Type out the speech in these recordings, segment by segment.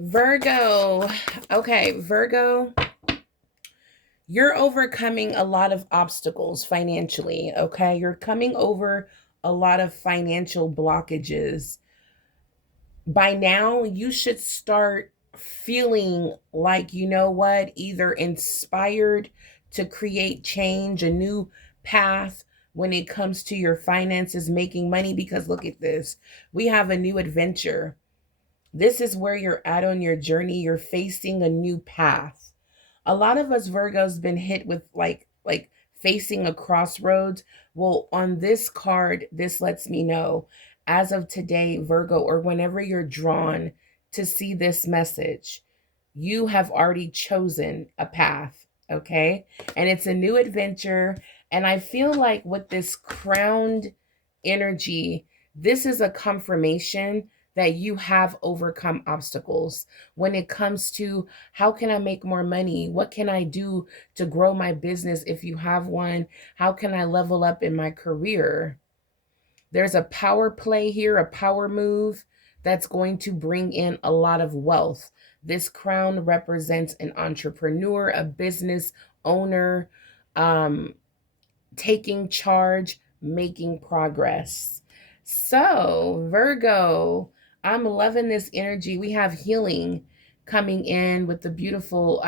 Virgo. Okay, Virgo, you're overcoming a lot of obstacles financially. Okay, you're coming over a lot of financial blockages. By now, you should start feeling like, you know what, either inspired to create change, a new path when it comes to your finances, making money. Because look at this, we have a new adventure. This is where you're at on your journey. You're facing a new path. A lot of us Virgos been hit with like facing a crossroads. Well, on this card, this lets me know as of today, Virgo, or whenever you're drawn to see this message, you have already chosen a path, okay? And it's a new adventure. And I feel like with this crowned energy, this is a confirmation that you have overcome obstacles when it comes to how can I make more money? What can I do to grow my business if you have one? How can I level up in my career? There's a power play here, a power move that's going to bring in a lot of wealth. This crown represents an entrepreneur, a business owner, um, taking charge, making progress. So, Virgo, I'm loving this energy. We have healing coming in with the beautiful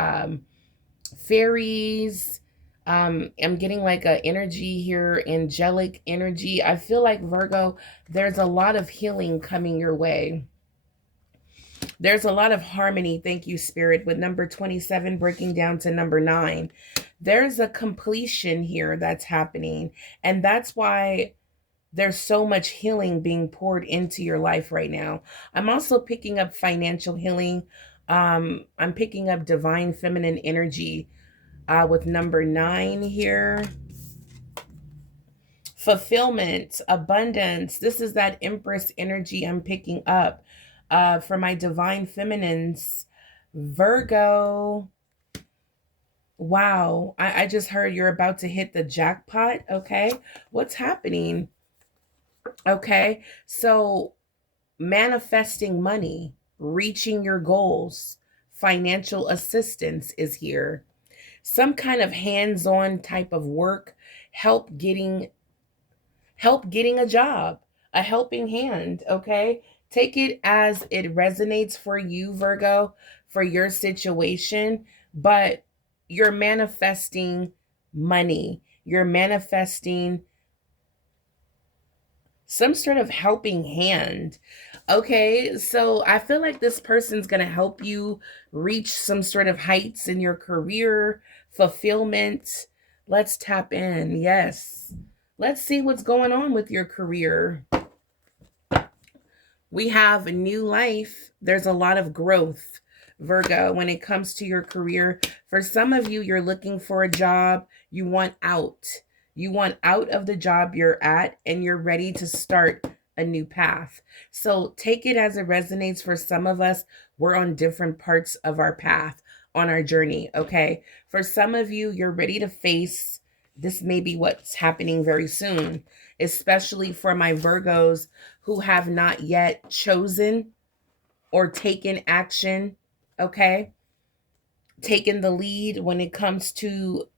fairies. I'm getting like a energy here, angelic energy. I feel like Virgo, there's a lot of healing coming your way. There's a lot of harmony, thank you, Spirit, with number 27 breaking down to number 9. There's a completion here that's happening. And that's why there's so much healing being poured into your life right now. I'm also picking up financial healing. I'm picking up divine feminine energy with number 9 here. Fulfillment, abundance. This is that Empress energy I'm picking up for my divine feminines. Virgo. Wow. I just heard you're about to hit the jackpot. Okay. What's happening? Okay. So manifesting money, reaching your goals, financial assistance is here. Some kind of hands-on type of work, help getting a job, a helping hand, okay? Take it as it resonates for you, Virgo, for your situation, but you're manifesting money. You're manifesting some sort of helping hand. Okay, so I feel like this person's going to help you reach some sort of heights in your career, fulfillment. Let's tap in. Yes. Let's see what's going on with your career. We have a new life. There's a lot of growth, Virgo, when it comes to your career. For some of you, you're looking for a job. You want out. You want out of the job you're at and you're ready to start a new path. So take it as it resonates. For some of us, we're on different parts of our path on our journey. Okay. For some of you, you're ready to face this may be what's happening very soon, especially for my Virgos who have not yet chosen or taken action, okay? Taken the lead when it comes to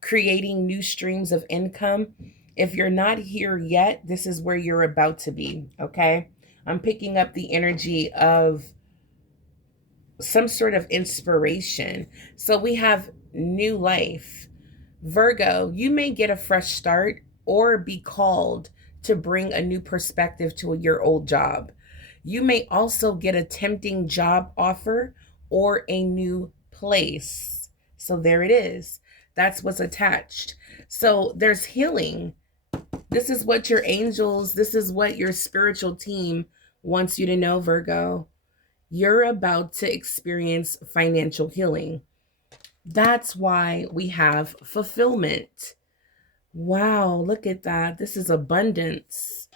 creating new streams of income. If you're not here yet, this is where you're about to be, okay? I'm picking up the energy of some sort of inspiration. So we have new life. Virgo, you may get a fresh start or be called to bring a new perspective to your old job. You may also get a tempting job offer or a new place. So there it is. That's what's attached. So there's healing. This is what your angels, this is what your spiritual team wants you to know, Virgo. You're about to experience financial healing. That's why we have fulfillment. Wow, look at that. This is abundance.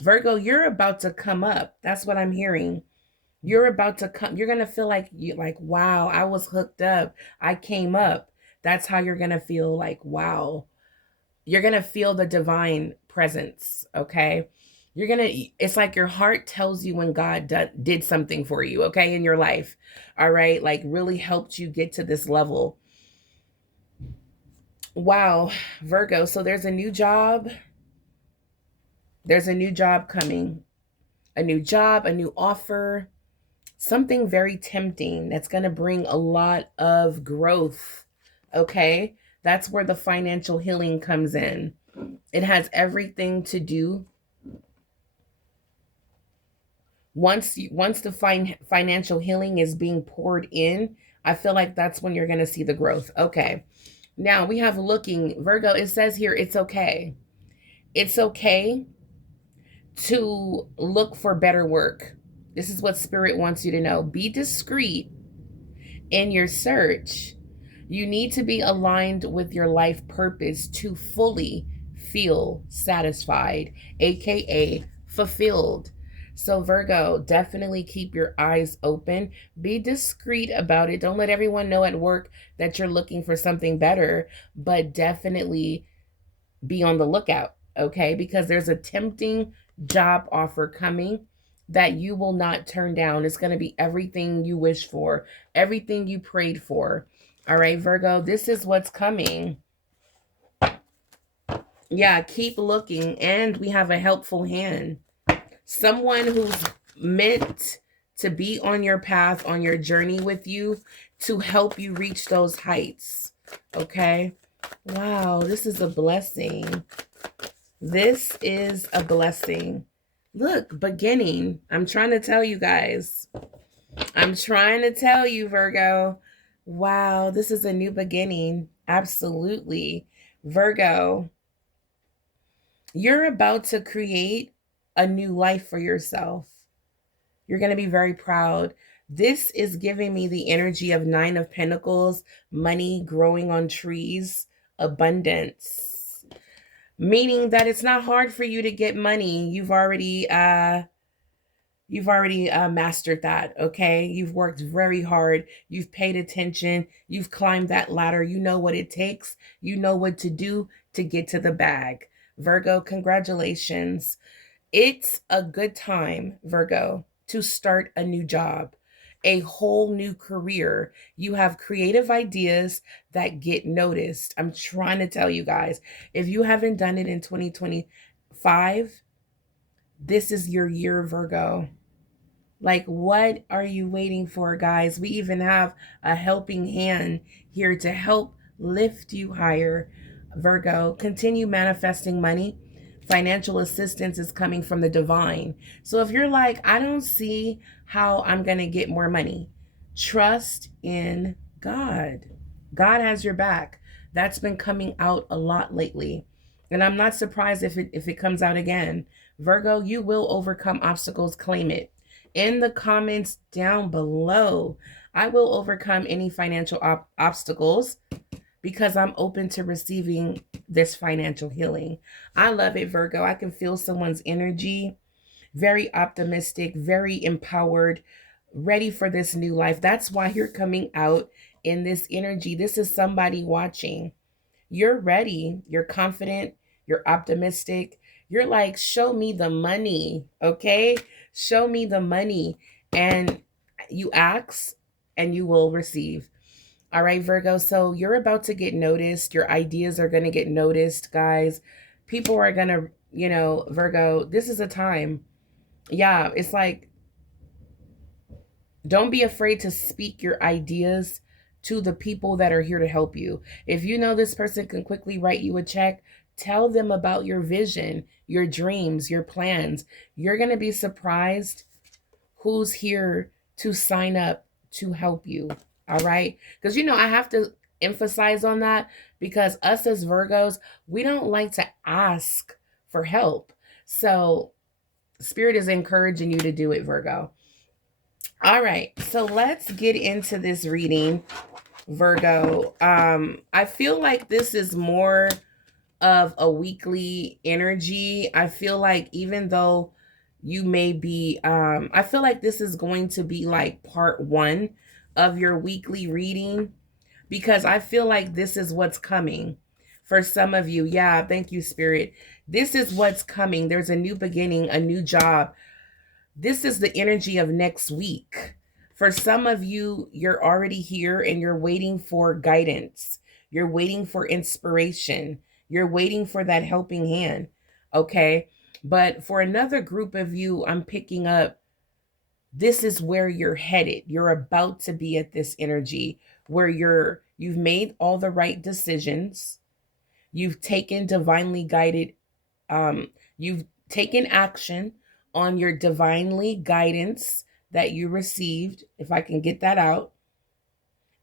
Virgo, you're about to come up. That's what I'm hearing. You're about to come. You're going to feel like wow, I was hooked up. I came up. That's how you're going to feel like, wow. You're going to feel the divine presence, okay? You're going to, it's like your heart tells you when God did something for you, okay, in your life. All right. Like really helped you get to this level. Wow, Virgo. So there's a new job. There's a new job coming, a new job, a new offer, something very tempting that's going to bring a lot of growth. Okay. That's where the financial healing comes in. It has everything to do. Once the financial healing is being poured in, I feel like that's when you're going to see the growth. Okay. Now we have looking, Virgo, it says here it's okay. It's okay to look for better work. This is what Spirit wants you to know. Be discreet in your search. You need to be aligned with your life purpose to fully feel satisfied, aka fulfilled. So, Virgo, definitely keep your eyes open. Be discreet about it. Don't let everyone know at work that you're looking for something better, but definitely be on the lookout, okay? Because there's a tempting job offer coming that you will not turn down. It's going to be everything you wish for, everything you prayed for. All right, Virgo, this is what's coming. Yeah, keep looking. And we have a helpful hand. Someone who's meant to be on your path, on your journey with you to help you reach those heights. Okay? Wow, this is a blessing. This is a blessing. Look, beginning. I'm trying to tell you guys. I'm trying to tell you, Virgo. Wow, this is a new beginning. Absolutely. Virgo, you're about to create a new life for yourself. You're going to be very proud. This is giving me the energy of Nine of Pentacles, money growing on trees, abundance. Meaning that it's not hard for you to get money. You've already mastered that, okay? You've worked very hard. You've paid attention. You've climbed that ladder. You know what it takes. You know what to do to get to the bag. Virgo, congratulations. It's a good time, Virgo, to start a new job, a whole new career. You have creative ideas that get noticed. I'm trying to tell you guys, if you haven't done it in 2025, this is your year, Virgo. Like, what are you waiting for, guys? We even have a helping hand here to help lift you higher. Virgo, continue manifesting money. Financial assistance is coming from the divine. So if you're like, I don't see how I'm going to get more money, trust in God. God has your back. That's been coming out a lot lately. And I'm not surprised if it comes out again. Virgo, you will overcome obstacles. Claim it in the comments down below. I will overcome any financial obstacles because I'm open to receiving this financial healing. I love it, Virgo. I can feel someone's energy, very optimistic, very empowered, ready for this new life. That's why you're coming out in this energy. This is somebody watching. You're ready. You're confident. You're optimistic. You're like, show me the money, okay? Show me the money. And you ask and you will receive. All right, Virgo. So you're about to get noticed. Your ideas are going to get noticed, guys. People are going to, Virgo, this is a time. Yeah, it's like, don't be afraid to speak your ideas to the people that are here to help you. If you know this person can quickly write you a check, tell them about your vision, your dreams, your plans. You're going to be surprised who's here to sign up to help you. All right? Because, I have to emphasize on that because us as Virgos, we don't like to ask for help. So Spirit is encouraging you to do it, Virgo. All right, so let's get into this reading, Virgo. I feel like this is more of a weekly energy. I feel like even though you may be, I feel like this is going to be like part 1 of your weekly reading because I feel like this is what's coming. For some of you, yeah, thank you, Spirit. This is what's coming. There's a new beginning, a new job. This is the energy of next week. For some of you, you're already here and you're waiting for guidance. You're waiting for inspiration. You're waiting for that helping hand. Okay. But for another group of you, I'm picking up, this is where you're headed. You're about to be at this energy where you've made all the right decisions. You've taken divinely guided, you've taken action on your divinely guidance that you received, if I can get that out.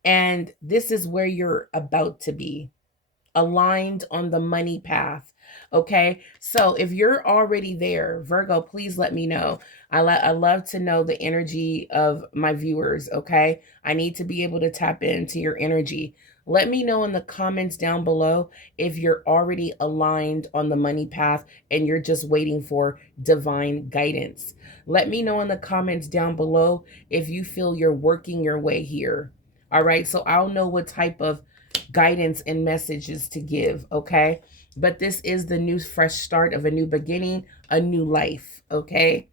And this is where you're about to be aligned on the money path. Okay. So if you're already there, Virgo, please let me know. I love to know the energy of my viewers. Okay. I need to be able to tap into your energy. Let me know in the comments down below if you're already aligned on the money path and you're just waiting for divine guidance. Let me know in the comments down below if you feel you're working your way here. All right. So I'll know what type of guidance and messages to give. Okay. But this is the new fresh start of a new beginning, a new life. Okay.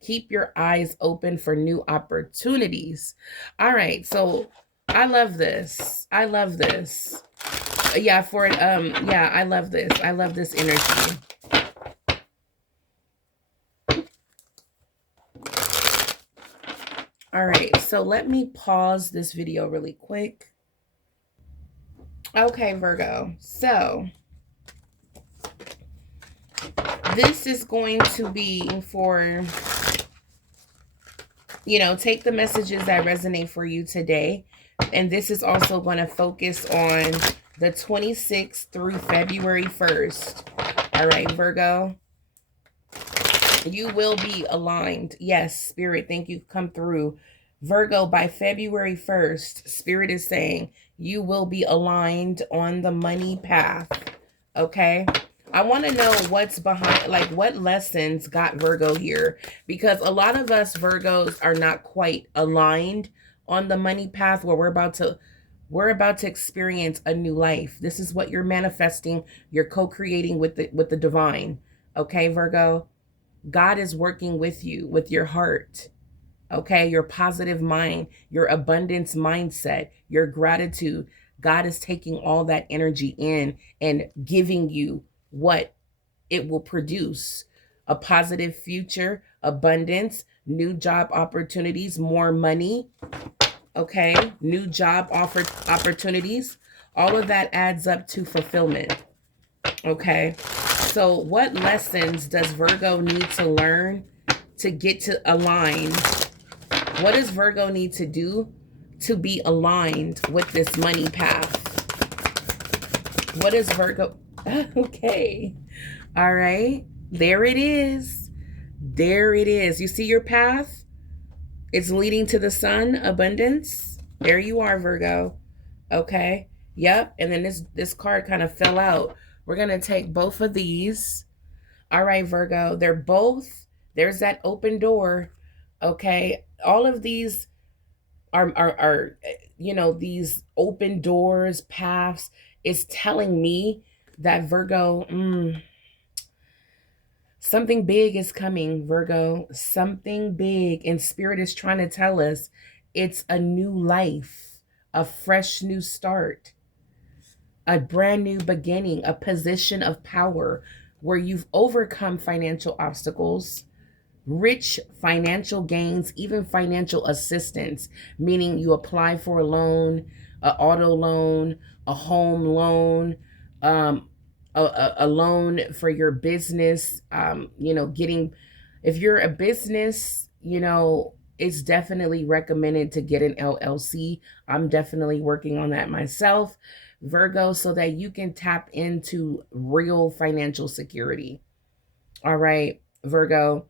Keep your eyes open for new opportunities. All right. So I love this. I love this. Yeah, yeah, I love this. I love this energy. All right, so let me pause this video really quick. Okay, Virgo. So this is going to be for, take the messages that resonate for you today. And this is also going to focus on the 26th through February 1st. All right, Virgo. You will be aligned. Yes, Spirit, thank you. Come through. Virgo, by February 1st, Spirit is saying you will be aligned on the money path. Okay. I want to know what's behind, like what lessons got Virgo here, because a lot of us Virgos are not quite aligned on the money path where we're about to experience a new life. This is what you're manifesting. You're co-creating with the divine. Okay, Virgo, God is working with you, with your heart. Okay, your positive mind, your abundance mindset, your gratitude. God is taking all that energy in and giving you what it will produce: a positive future, abundance, new job opportunities, more money. Okay, new job opportunities. All of that adds up to fulfillment. Okay, so what lessons does Virgo need to learn to get to align? What does Virgo need to do to be aligned with this money path? What is Virgo? Okay. All right. There it is. There it is. You see your path? It's leading to the sun, abundance. There you are, Virgo. Okay. Yep. And then this card kind of fell out. We're going to take both of these. All right, Virgo. They're both, there's that open door. Okay. All of these are these open doors, paths, is telling me that Virgo, something big is coming, Virgo. Something big. And Spirit is trying to tell us it's a new life, a fresh new start, a brand new beginning, a position of power where you've overcome financial obstacles, rich financial gains, even financial assistance, meaning you apply for a loan, an auto loan, a home loan, a loan for your business, getting, if you're a business, it's definitely recommended to get an LLC. I'm definitely working on that myself, Virgo, so that you can tap into real financial security. All right, Virgo,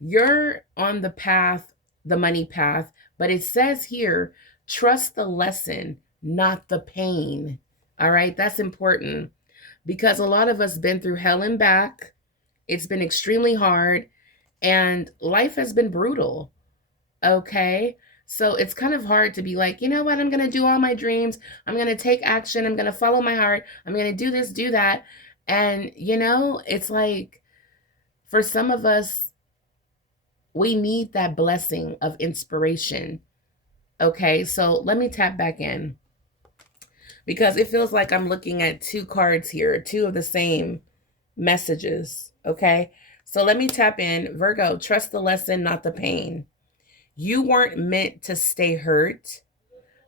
you're on the path, the money path, but it says here, trust the lesson, not the pain. All right, that's important because a lot of us been through hell and back. It's been extremely hard and life has been brutal. Okay, So it's kind of hard to be like, you know what, I'm going to do all my dreams. I'm going to take action. I'm going to follow my heart. I'm going to do this, do that. And, it's like for some of us, we need that blessing of inspiration. Okay, so let me tap back in because it feels like I'm looking at two cards here, two of the same messages. Okay, so let me tap in. Virgo, trust the lesson, not the pain. You weren't meant to stay hurt.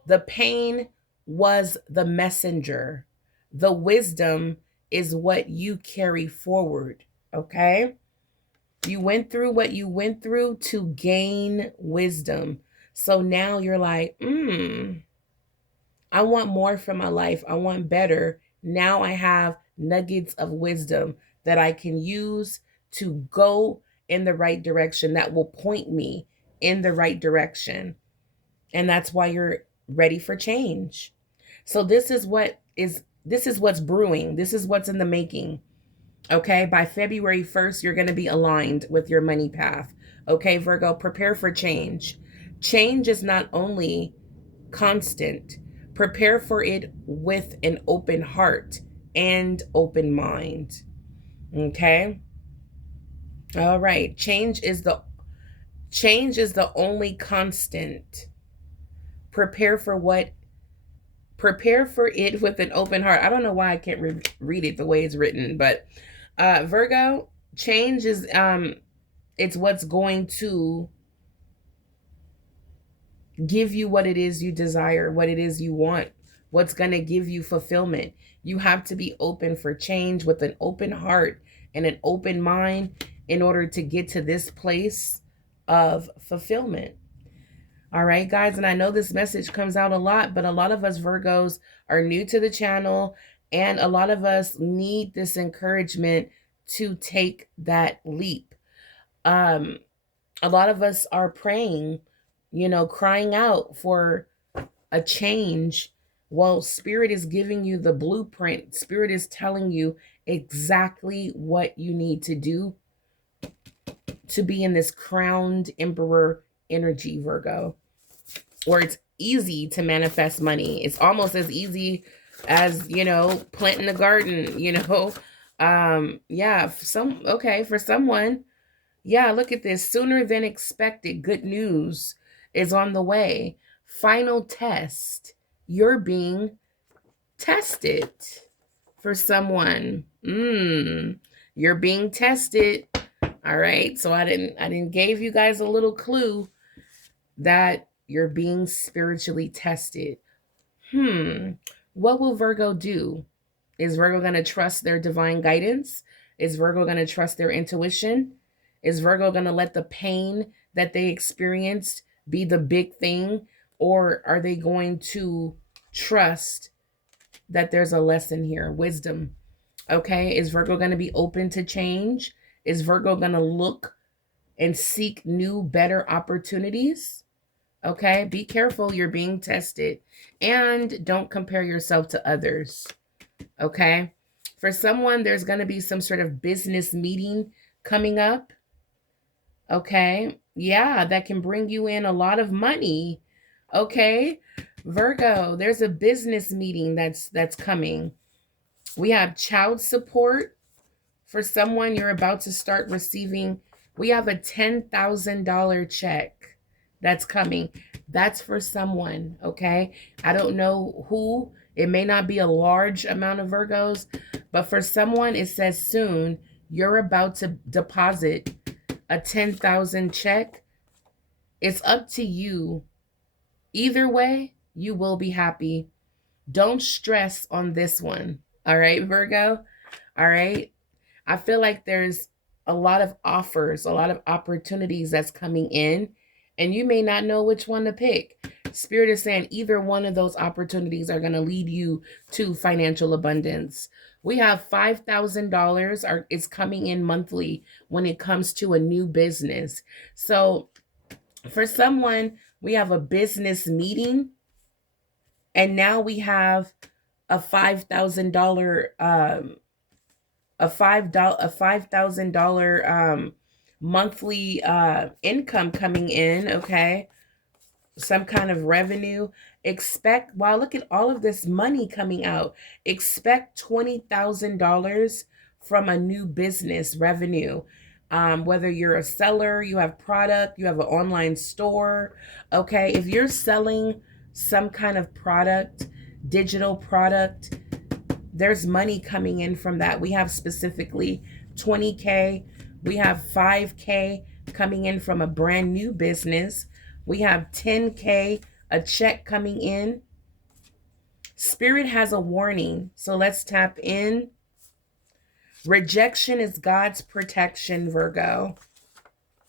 The pain was the messenger. The wisdom is what you carry forward. Okay, you went through what you went through to gain wisdom. So now you're like, I want more from my life. I want better. Now I have nuggets of wisdom that I can use to go in the right direction, that will point me in the right direction. And that's why you're ready for change. So this is what's brewing. This is what's in the making. Okay, by February 1st, you're going to be aligned with your money path. Okay, Virgo, prepare for change. Change is not only constant, prepare for it with an open heart and open mind. Okay? All right. Change is the only constant. Prepare for it with an open heart. I don't know why I can't read it the way it's written, but Virgo, change is it's what's going to give you what it is you desire, what it is you want, what's going to give you fulfillment. You have to be open for change with an open heart and an open mind in order to get to this place of fulfillment. All right, guys. And I know this message comes out a lot, but a lot of us Virgos are new to the channel, and a lot of us need this encouragement to take that leap. A lot of us are praying, crying out for a change. Well, Spirit is giving you the blueprint. Spirit is telling you exactly what you need to do to be in this crowned emperor energy, Virgo, where it's easy to manifest money. It's almost as easy as, planting a garden, yeah, for someone. Yeah, look at this. Sooner than expected, good news is on the way. Final test. You're being tested for someone. You're being tested. All right. So I didn't gave you guys a little clue that you're being spiritually tested. What will Virgo do? Is Virgo going to trust their divine guidance? Is Virgo going to trust their intuition? Is Virgo going to let the pain that they experienced be the big thing? Or are they going to trust that there's a lesson here, wisdom? Okay, is Virgo going to be open to change? Is Virgo going to look and seek new, better opportunities? Okay, be careful, you're being tested. And don't compare yourself to others. Okay, for someone, there's going to be some sort of business meeting coming up. Okay, yeah, that can bring you in a lot of money. Okay, Virgo, there's a business meeting that's coming. We have child support for someone. You're about to start receiving. We have a $10,000 check that's coming. That's for someone. Okay, I don't know who. It may not be a large amount of Virgos, but for someone, it says soon. You're about to deposit a 10,000 check. It's up to you. Either way, you will be happy. Don't stress on this one. All right, Virgo. All right. I feel like there's a lot of offers, a lot of opportunities that's coming in, and you may not know which one to pick. Spirit is saying either one of those opportunities are going to lead you to financial abundance. We have $5,000 is coming in monthly when it comes to a new business. So for someone, we have a business meeting, and now we have a $5,000 $5,000 monthly income coming in. Okay, some kind of revenue. Expect, wow, look at all of this money coming out. Expect $20,000 from a new business revenue. Whether you're a seller, you have product, you have an online store. Okay. If you're selling some kind of product, digital product, there's money coming in from that. We have specifically 20K. We have 5K coming in from a brand new business. We have 10K, a check coming in. Spirit has a warning. So let's tap in. Rejection is God's protection, Virgo.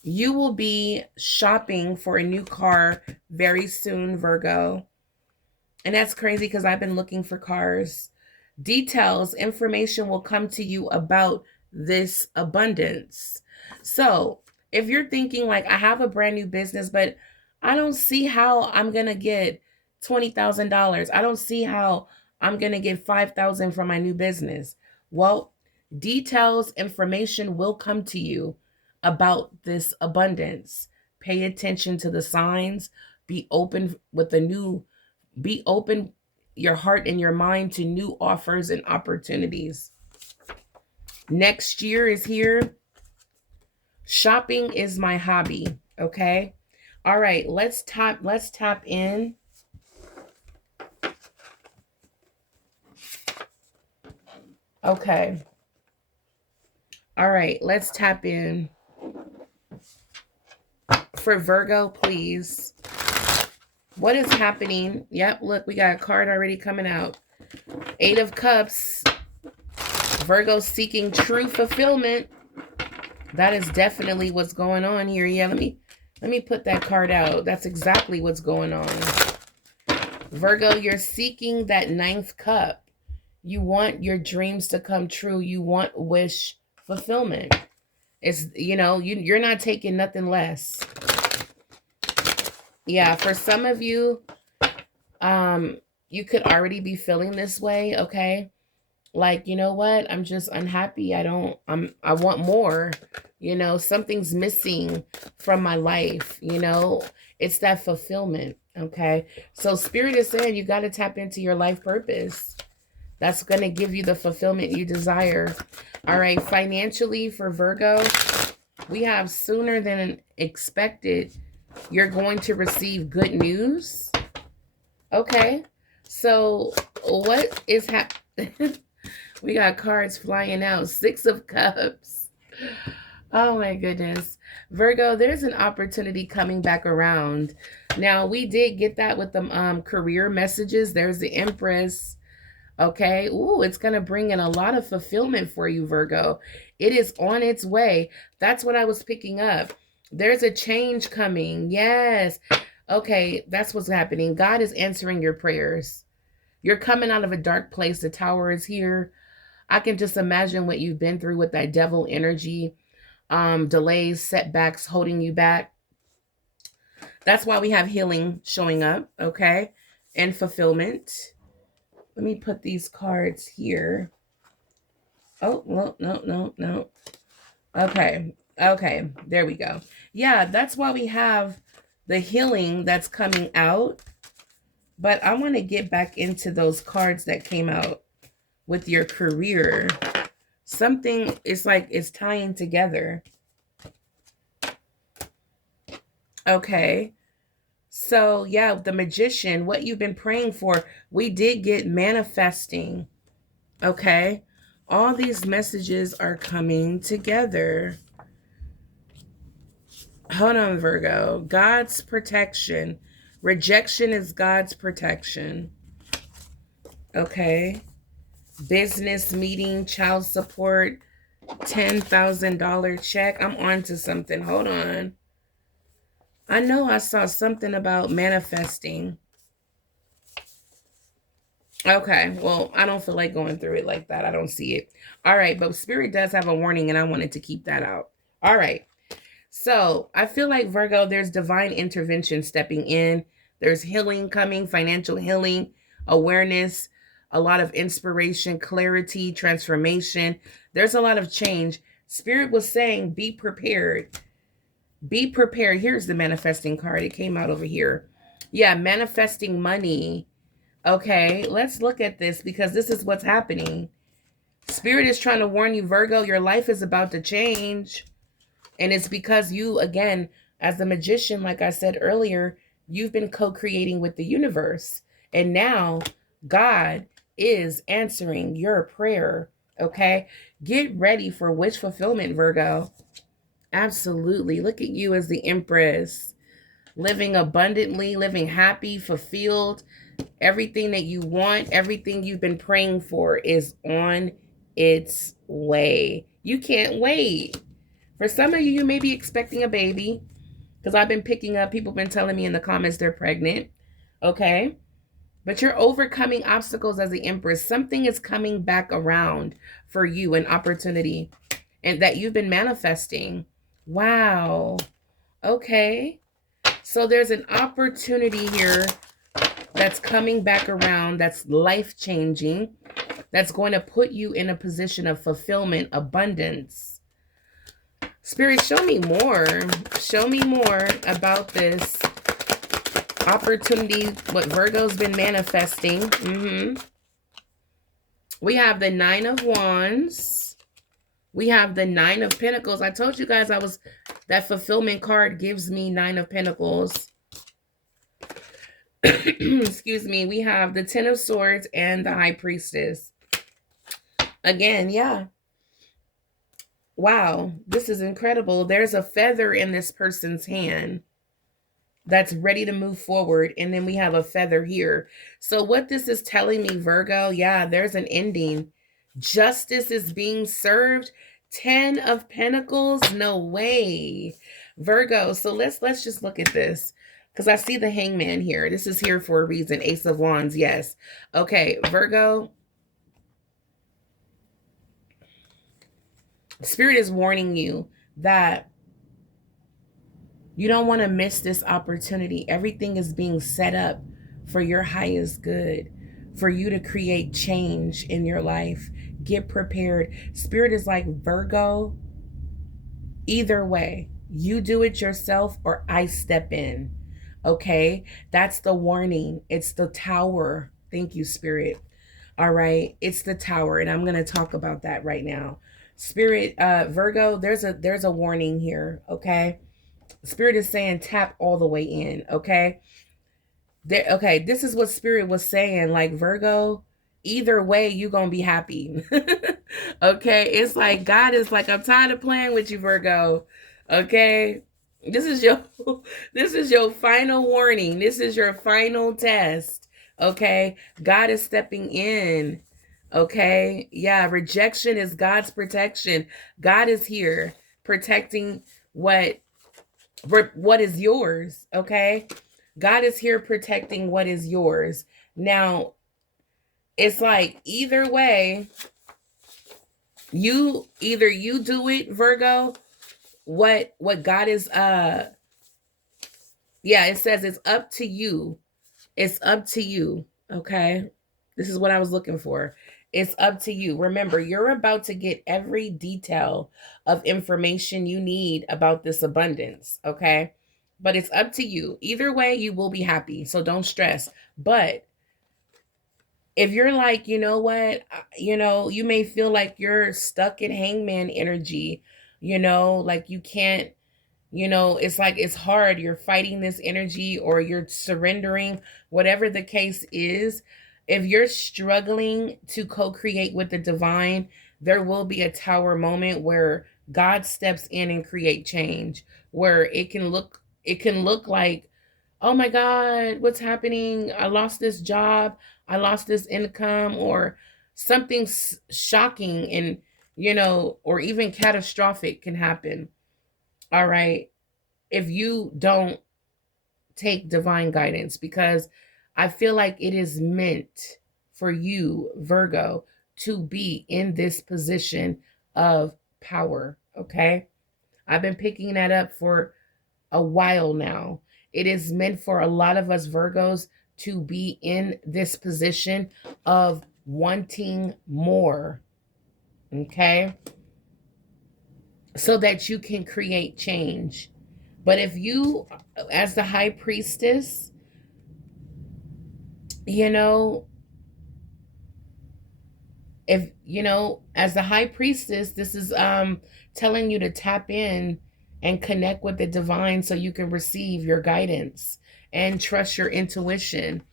You will be shopping for a new car very soon, Virgo. And that's crazy because I've been looking for cars. Details, information will come to you about this abundance. So if you're thinking like, I have a brand new business, but I don't see how I'm going to get $20,000. I don't see how I'm going to get $5,000 from my new business. Well, details, information will come to you about this abundance. Pay attention to the signs. Be open your heart and your mind to new offers and opportunities. Next year is here. Shopping is my hobby. Okay. All right. Let's tap in. Okay. All right. Let's tap in. For Virgo, please. What is happening? Yep, look, we got a card already coming out. 8 of Cups. Virgo seeking true fulfillment. That is definitely what's going on here. Yeah, let me put that card out. That's exactly what's going on. Virgo, you're seeking that 9th cup. You want your dreams to come true. You want wish fulfillment. It's, you're not taking nothing less. Yeah, for some of you, you could already be feeling this way, okay? Like, you know what? I'm just unhappy. I want more. Something's missing from my life, It's that fulfillment, okay? So Spirit is saying you got to tap into your life purpose. That's going to give you the fulfillment you desire. All right, financially for Virgo, we have sooner than expected. You're going to receive good news. Okay. So what is happening? We got cards flying out. 6 of Cups. Oh my goodness. Virgo, there's an opportunity coming back around. Now, we did get that with the career messages. There's the Empress. Okay. Ooh, it's going to bring in a lot of fulfillment for you, Virgo. It is on its way. That's what I was picking up. There's a change coming. Yes. Okay, that's what's happening. God is answering your prayers. You're coming out of a dark place. The Tower is here. I can just imagine what you've been through with that devil energy, delays, setbacks, holding you back. That's why we have healing showing up, okay? And fulfillment. Let me put these cards here. Oh, well, no. Okay, there we go. Yeah, that's why we have the healing that's coming out. But I want to get back into those cards that came out with your career. Something is like it's tying together. Okay. So, yeah, the Magician, what you've been praying for, we did get manifesting. Okay. All these messages are coming together. Hold on, Virgo. God's protection. Rejection is God's protection. Okay. Business meeting, child support, $10,000 check. I'm on to something. Hold on. I know I saw something about manifesting. Okay. Well, I don't feel like going through it like that. I don't see it. All right. But Spirit does have a warning, and I wanted to keep that out. All right. So I feel like, Virgo, there's divine intervention stepping in. There's healing coming, financial healing, awareness, a lot of inspiration, clarity, transformation. There's a lot of change. Spirit was saying, be prepared. Be prepared. Here's the manifesting card. It came out over here. Yeah, manifesting money. Okay, let's look at this because this is what's happening. Spirit is trying to warn you, Virgo, your life is about to change. And it's because you, again, as the magician, like I said earlier, you've been co-creating with the universe. And now God is answering your prayer. Okay, get ready for wish fulfillment, Virgo. Absolutely. Look at you as the Empress, living abundantly, living happy, fulfilled. Everything that you want, everything you've been praying for is on its way. You can't wait. For some of you, you may be expecting a baby because I've been picking up, people have been telling me in the comments they're pregnant. Okay. But you're overcoming obstacles as the Empress. Something is coming back around for you, an opportunity, and that you've been manifesting. Wow. Okay. So there's an opportunity here that's coming back around, that's life-changing, that's going to put you in a position of fulfillment, abundance. Spirit, show me more. Show me more about this opportunity, what Virgo's been manifesting. We have the Nine of Wands. We have the Nine of Pentacles. I told you guys that fulfillment card gives me Nine of Pentacles. Excuse me. We have the Ten of Swords and the High Priestess. Again, yeah. Wow, this is incredible. There's a feather in this person's hand that's ready to move forward. And then we have a feather here. So what this is telling me, Virgo, yeah, there's an ending. Justice is being served. 10 of Pentacles, no way. Virgo, so let's just look at this. Because I see the Hangman here. This is here for a reason. Ace of Wands, yes. Okay, Virgo. Spirit is warning you that you don't want to miss this opportunity. Everything is being set up for your highest good, for you to create change in your life. Get prepared. Spirit is like, Virgo, either way, you do it yourself or I step in. Okay? That's the warning. It's the Tower. Thank you, Spirit. All right? It's the Tower, and I'm going to talk about that right now. Spirit, Virgo, there's a warning here, okay? Spirit is saying tap all the way in, okay? Okay, this is what Spirit was saying, like, Virgo, either way, you're going to be happy. Okay? It's like, God is like, I'm tired of playing with you, Virgo. Okay? This is your final warning. This is your final test. Okay? God is stepping in. Okay? Yeah, rejection is God's protection. God is here protecting what is yours, okay? God is here protecting what is yours. Now, it's like either way, you do it, Virgo, what God is yeah, it says it's up to you. It's up to you, okay? This is what I was looking for. It's up to you. Remember, you're about to get every detail of information you need about this abundance, okay? But it's up to you. Either way, you will be happy, so don't stress. But if you're like, you know what, you may feel like you're stuck in hangman energy, like you can't, it's like it's hard. You're fighting this energy or you're surrendering, whatever the case is. If you're struggling to co-create with the divine, there will be a Tower moment where God steps in and create change, where it can look like, oh my God, what's happening? I lost this job. I lost this income, or something shocking and, or even catastrophic can happen. All right. If you don't take divine guidance, because I feel like it is meant for you, Virgo, to be in this position of power. Okay. I've been picking that up for a while now. It is meant for a lot of us Virgos to be in this position of wanting more. Okay. So that you can create change. But if you, as the High Priestess, You know, if as the high priestess, this is telling you to tap in and connect with the divine so you can receive your guidance and trust your intuition,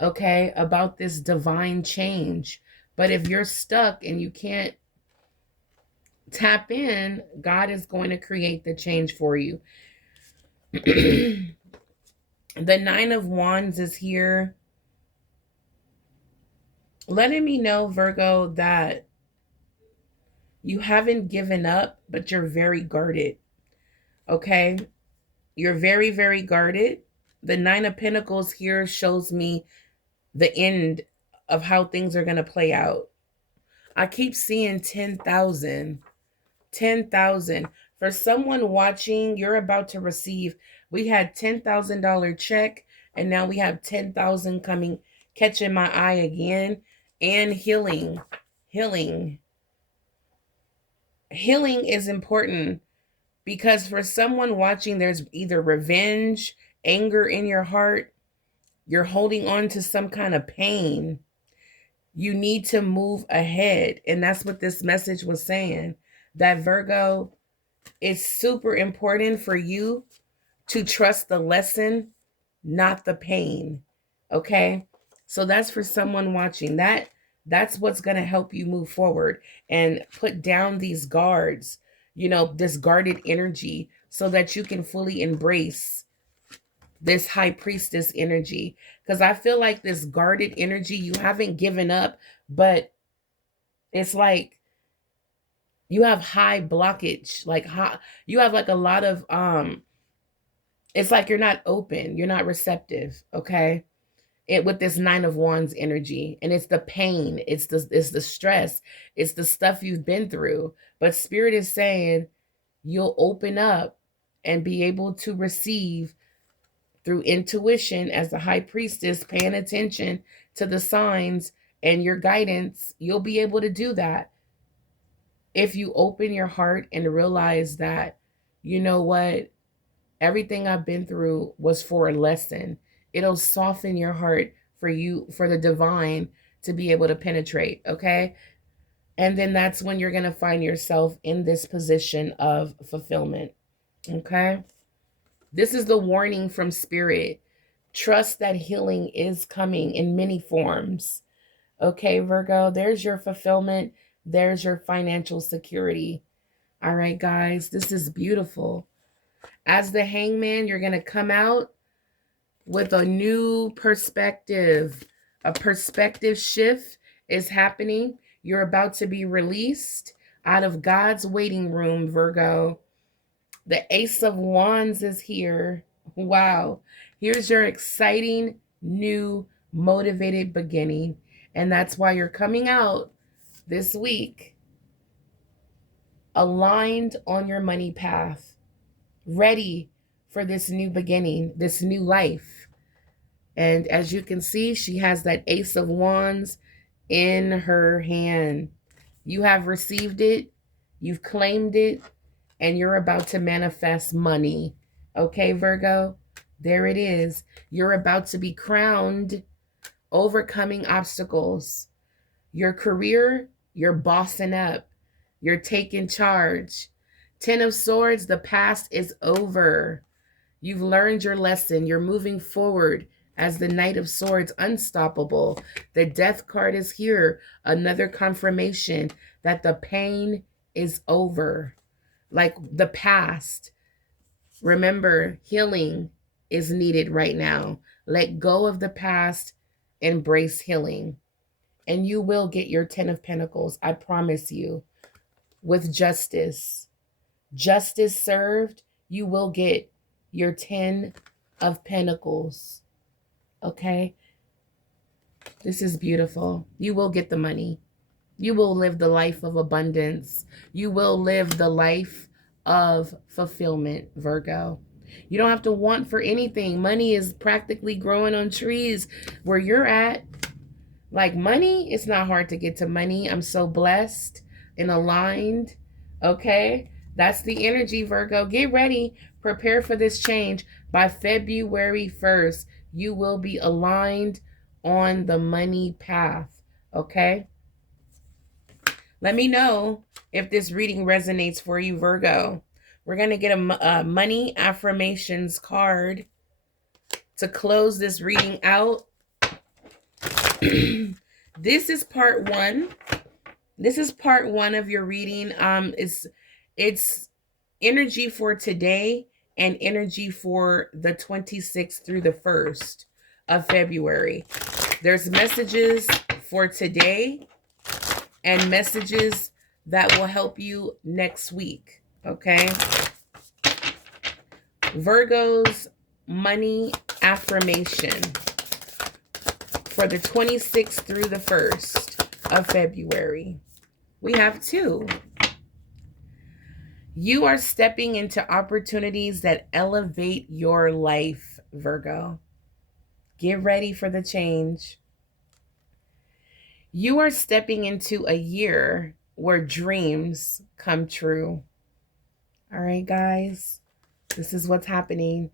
okay, about this divine change. But if you're stuck and you can't tap in, God is going to create the change for you. The Nine of Wands is here, letting me know, Virgo, that you haven't given up, but you're very guarded. Okay? You're very, very guarded. The Nine of Pentacles here shows me the end of how things are going to play out. I keep seeing 10,000. 10,000. For someone watching, you're about to receive. We had $10,000 check, and now we have 10,000 coming, catching my eye again, and healing. Healing. Healing is important because for someone watching, there's either revenge, anger in your heart, you're holding on to some kind of pain. You need to move ahead. And that's what this message was saying. That Virgo, it's super important for you to trust the lesson, not the pain. Okay? So that's for someone watching. That's what's going to help you move forward and put down these guards, this guarded energy so that you can fully embrace this high priestess energy. Because I feel like this guarded energy, you haven't given up, but it's like you have high blockage, like you have like a lot of it's like you're not open, you're not receptive, okay? It with this Nine of Wands energy, and it's the pain, it's the stress, it's the stuff you've been through. But Spirit is saying you'll open up and be able to receive through intuition as the high priestess, paying attention to the signs and your guidance. You'll be able to do that if you open your heart and realize that, you know what, everything I've been through was for a lesson. It'll soften your heart for you, for the divine to be able to penetrate, okay? And then that's when you're going to find yourself in this position of fulfillment, okay? This is the warning from Spirit. Trust that healing is coming in many forms. Okay, Virgo, there's your fulfillment. There's your financial security. All right, guys, this is beautiful. As the Hangman, you're going to come out with a new perspective. A perspective shift is happening. You're about to be released out of God's waiting room, Virgo. The Ace of Wands is here. Wow. Here's your exciting, new, motivated beginning. And that's why you're coming out this week aligned on your money path, ready for this new beginning, this new life. And as you can see, she has that Ace of Wands in her hand. You have received it, you've claimed it, and you're about to manifest money. Okay, Virgo? There it is. You're about to be crowned, overcoming obstacles. Your career, you're bossing up. You're taking charge. Ten of Swords, the past is over. You've learned your lesson. You're moving forward as the Knight of Swords, unstoppable. The Death card is here. Another confirmation that the pain is over. Like the past. Remember, healing is needed right now. Let go of the past. Embrace healing. And you will get your 10 of Pentacles, I promise you, with justice. Justice served, you will get your 10 of Pentacles. Okay? This is beautiful. You will get the money. You will live the life of abundance. You will live the life of fulfillment, Virgo. You don't have to want for anything. Money is practically growing on trees where you're at. Like money, it's not hard to get to money. I'm so blessed and aligned. Okay? That's the energy, Virgo. Get ready. Prepare for this change. By February 1st, you will be aligned on the money path, okay? Let me know if this reading resonates for you, Virgo. We're going to get a money affirmations card to close this reading out. This is part one. This is part one of your reading. It's energy for today and energy for the 26th through the 1st of February. There's messages for today and messages that will help you next week, okay? Virgo's money affirmation for the 26th through the 1st of February. We have two. You are stepping into opportunities that elevate your life, Virgo. Get ready for the change. You are stepping into a year where dreams come true. All right, guys, this is what's happening.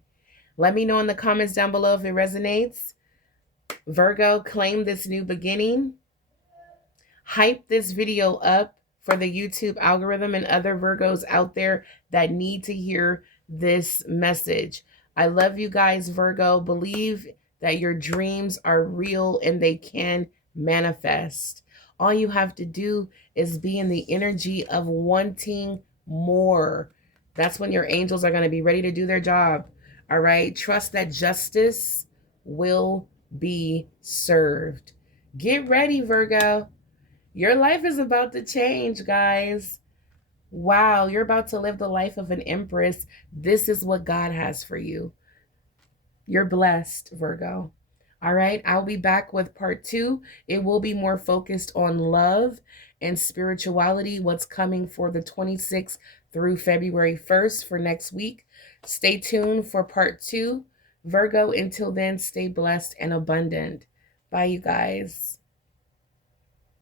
Let me know in the comments down below if it resonates. Virgo, claim this new beginning. Hype this video up for the YouTube algorithm and other Virgos out there that need to hear this message. I love you guys, Virgo. Believe that your dreams are real and they can manifest. All you have to do is be in the energy of wanting more. That's when your angels are going to be ready to do their job. All right. Trust that justice will be served. Get ready, Virgo. Your life is about to change, guys. Wow, you're about to live the life of an empress. This is what God has for you. You're blessed, Virgo. All right, I'll be back with part 2. It will be more focused on love and spirituality, what's coming for the 26th through February 1st for next week. Stay tuned for part 2. Virgo, until then, stay blessed and abundant. Bye, you guys.